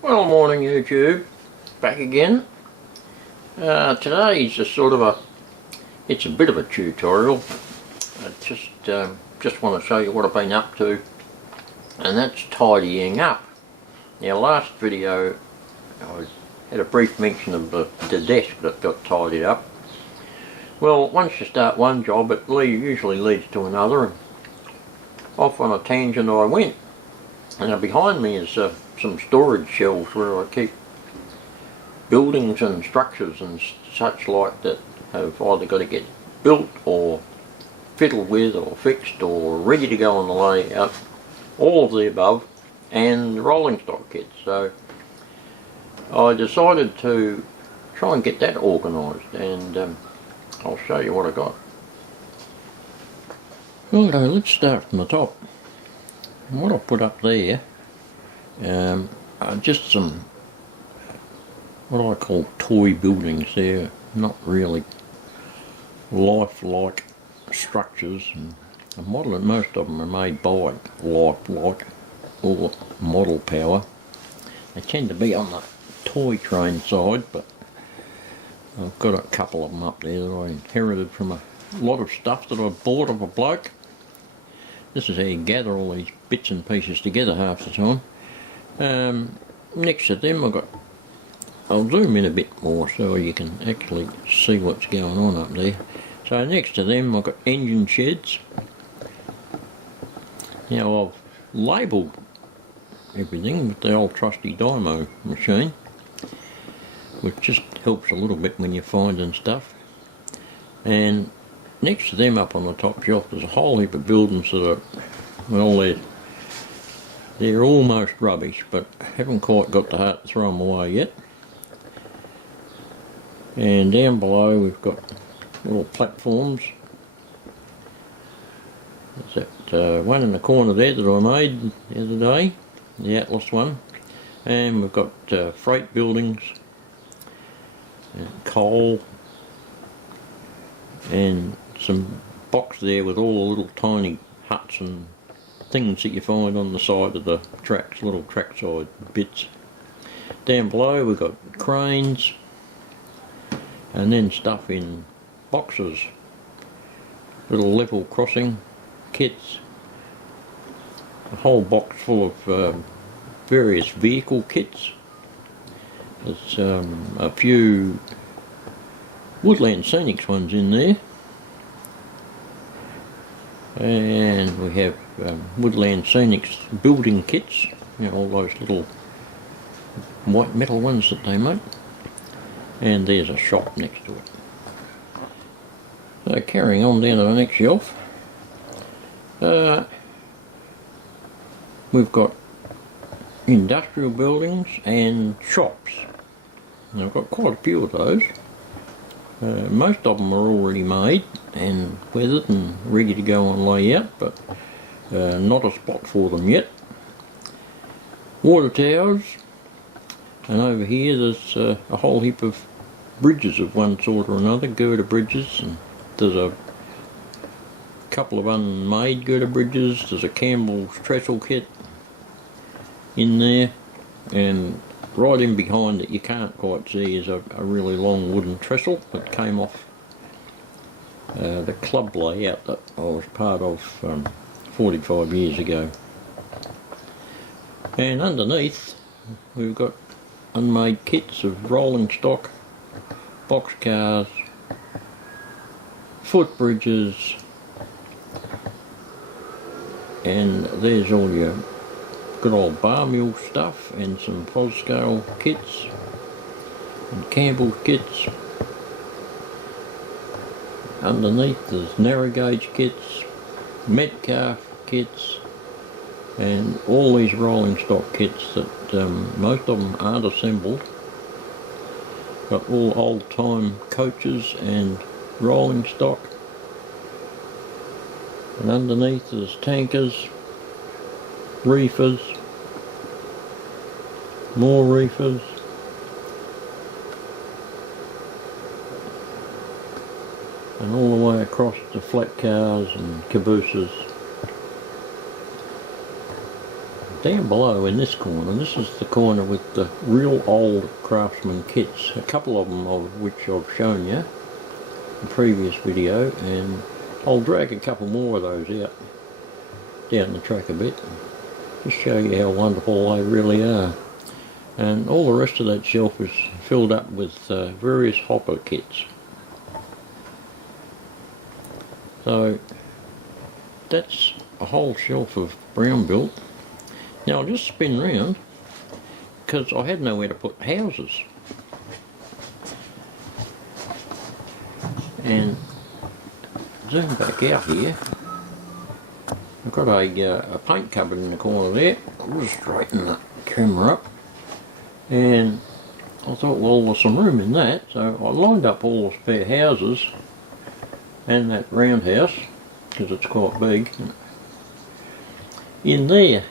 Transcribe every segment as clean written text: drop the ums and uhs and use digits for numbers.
Well, morning YouTube, back again. Today's it's a bit of a tutorial. I just want to show you what I've been up to, and that's tidying up. Now, last video I had a brief mention of the desk that got tidied up. Well, once you start one job, it usually leads to another, and off on a tangent I went. Now behind me is some storage shelves where I keep buildings and structures and such like that have either got to get built or fiddled with or fixed or ready to go on the layout, all of the above, and rolling stock kits. So I decided to try and get that organised, and I'll show you what I got. Righto, let's start from the top. And what I've put up there are just some what I call toy buildings. They're not really lifelike structures, and most of them are made by lifelike or model power. They tend to be on the toy train side, but I've got a couple of them up there that I inherited from a lot of stuff that I bought of a bloke. This is how you gather all these bits and pieces together half the time. Next to them I'll zoom in a bit more so you can actually see what's going on up there. So next to them I've got engine sheds. Now I've labelled everything with the old trusty dyno machine, which just helps a little bit when you're finding stuff. And next to them up on the top shelf there's a whole heap of buildings that are, well, they're almost rubbish, but haven't quite got the heart to throw them away yet. And down below we've got little platforms. There's that one in the corner there that I made the other day, the Atlas one. And we've got freight buildings, and coal, and some box there with all the little tiny huts and things that you find on the side of the tracks, little trackside bits. Down below we've got cranes, and then stuff in boxes, little level crossing kits, a whole box full of various vehicle kits. There's a few Woodland Scenics ones in there, and we have Woodland Scenics building kits, you know, all those little white metal ones that they make, and there's a shop next to it. So carrying on down to the next shelf, we've got industrial buildings and shops. And I've got quite a few of those. Most of them are already made and weathered and ready to go on layout, but not a spot for them yet. Water towers, and over here there's a whole heap of bridges of one sort or another, girder bridges, and there's a couple of unmade girder bridges. There's a Campbell's trestle kit in there, and right in behind it, you can't quite see, is a really long wooden trestle that came off the club layout that I was part of 45 years ago. And underneath we've got unmade kits of rolling stock, box cars, footbridges, and there's all your good old bar mule stuff, and some Foscale kits and Campbell kits. Underneath there's narrow gauge kits, Metcalf kits, and all these rolling stock kits that most of them aren't assembled. Got all old time coaches and rolling stock. And underneath there's tankers, reefers, more reefers, and all the way across to flat cars and cabooses. down below in this corner, this is the corner with the real old Craftsman kits, a couple of them of which I've shown you in the previous video, and I'll drag a couple more of those out down the track a bit, just show you how wonderful they really are. And all the rest of that shelf is filled up with various hopper kits. So that's a whole shelf of brown built. Now I'll just spin round because I had nowhere to put houses. And zoom back out here. I've got a paint cupboard in the corner there. I'll just straighten the camera up. And I thought, well, there's some room in that, so I lined up all the spare houses and that roundhouse, because it's quite big, in there.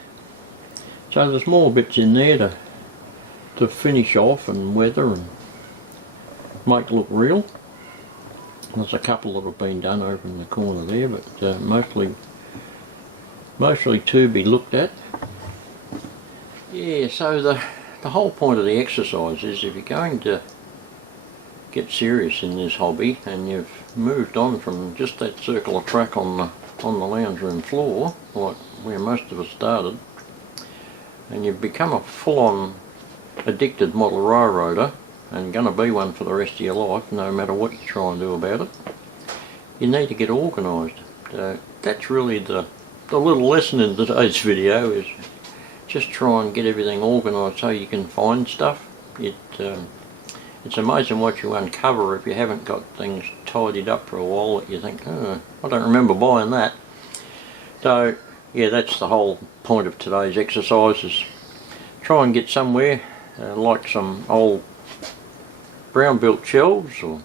So there's more bits in there to finish off and weather and make look real. There's a couple that have been done over in the corner there, but mostly to be looked at. Yeah, so the whole point of the exercise is, if you're going to get serious in this hobby and you've moved on from just that circle of track on the lounge room floor, like where most of us started, and you've become a full-on addicted model railroader and going to be one for the rest of your life, no matter what you try and do about it, you need to get organised. That's really the little lesson in today's video, is just try and get everything organised so you can find stuff. It's amazing what you uncover if you haven't got things tidied up for a while that you think, oh, I don't remember buying that. So yeah, that's the whole point of today's exercise, is try and get somewhere like some old brown built shelves or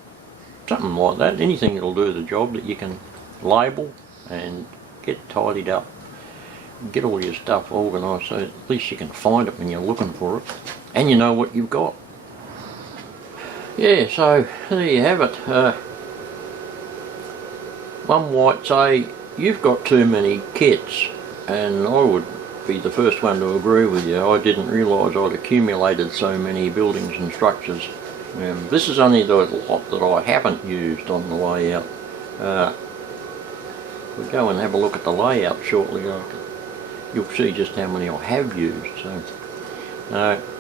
something like that, anything that'll do the job, that you can label and get tidied up. Get all your stuff organised so at least you can find it when you're looking for it and you know what you've got. Yeah, so there you have it. One might say you've got too many kits, and I would be the first one to agree with you. I didn't realise I'd accumulated so many buildings and structures. This is only the lot that I haven't used on the way out. We'll go and have a look at the layout shortly. You'll see just how many I have used. So,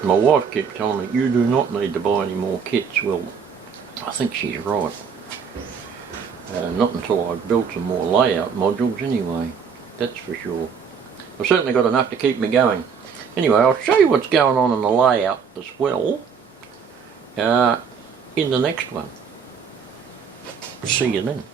my wife kept telling me, you do not need to buy any more kits. Well, I think she's right. Not until I've built some more layout modules anyway, that's for sure. I've certainly got enough to keep me going. Anyway, I'll show you what's going on in the layout as well in the next one. See you then.